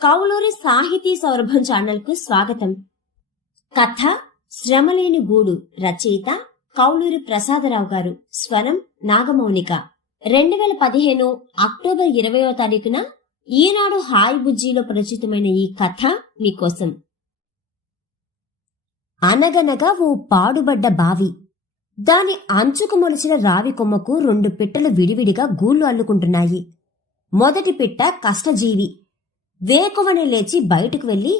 కౌలూరి సాహితీ సౌరభం ఛానల్కు స్వాగతం. కథ శ్రమలేని గూడు. రచయిత కౌలూరి ప్రసాదరావు గారు. స్వరం నాగమౌనిక. 2015 అక్టోబర్ 20వ తారీఖున ఈనాడు హాయ్ బుజ్జీలో ప్రచురితమైన ఈ కథ మీకోసం. అనగనగా ఓ పాడుబడ్డ బావి. దాని అంచుకు మొలిచిన రావి కొమ్మకు 2 పిట్టలు విడివిడిగా గూళ్లు అల్లుకుంటున్నాయి. మొదటి పిట్ట కష్టజీవి. వేకువనే లేచి బయటకు వెళ్లి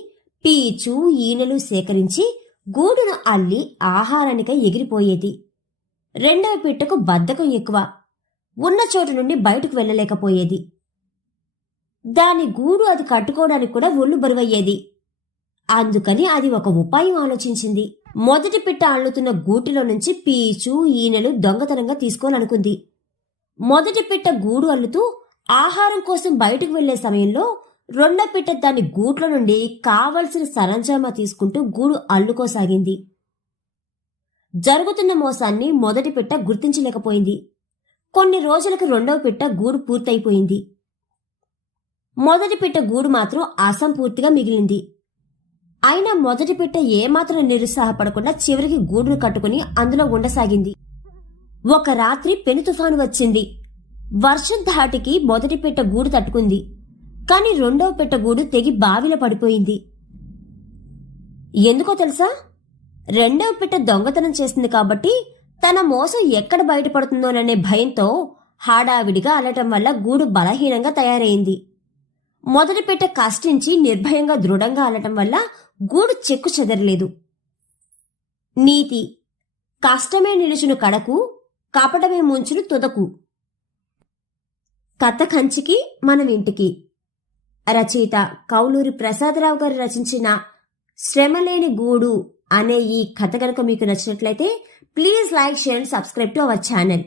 పీచు ఈనెలు సేకరించి గూడును అల్లి ఆహారానికై ఎగిరిపోయేది. రెండవ పిట్టకు బద్ధకం ఎక్కువ. ఉన్న చోటు నుండి బయటకు వెళ్లలేకపోయేది. దాని గూడు అది కట్టుకోవడానికి కూడా ఒళ్ళు బరువయ్యేది. అందుకని అది ఒక ఉపాయం ఆలోచించింది. మొదటి పిట్ట అల్లుతున్న గూటిలో నుంచి పీచు ఈనెలు దొంగతనంగా తీసుకోవాలనుకుంది. మొదటి పిట్ట గూడు అల్లుతూ ఆహారం కోసం బయటకు వెళ్లే సమయంలో రెండో పిట్ట దాని గూట్లో నుండి కావలసిన సరంజామా తీసుకుంటూ గూడు అల్లుకోసాగింది. జరుగుతున్న మోసాన్ని మొదటి పిట్ట గుర్తించలేకపోయింది. కొన్ని రోజులకు రెండవ పిట్ట గూడు పూర్తయిపోయింది. మొదటి పిట్ట గూడు మాత్రం అసంపూర్తిగా మిగిలింది. అయినా మొదటి పిట్ట ఏమాత్రం నిరుత్సాహపడకుండా చివరికి గూడును కట్టుకుని అందులో ఉండసాగింది. ఒక రాత్రి పెను తుఫాను వచ్చింది. వర్షం ధాటికి మొదటి పిట్ట గూడు తట్టుకుంది. కాని రెండవ పిట్ట గూడు తెగి బావిలో పడిపోయింది. ఎందుకో తెలుసా? రెండవ పిట్ట దొంగతనం చేసింది కాబట్టి తన మోసం ఎక్కడ బయటపడుతుందోననే భయంతో హడావిడిగా అలటం వల్ల గూడు బలహీనంగా తయారైంది. మొదటి పిట్ట కష్టించి నిర్భయంగా దృఢంగా అలటం వల్ల గూడు చెక్కు చెదరలేదు. నీతి: కష్టమే నిలుచును కడకు, కపటమే ముంచును తుదకు. కథ కంచికి మనం ఇంటికి. రచయిత కౌలూరి ప్రసాదరావు గారు రచించిన శ్రమలేని గూడు అనే ఈ కథ కనుక మీకు నచ్చినట్లయితే please like, share and subscribe to our channel.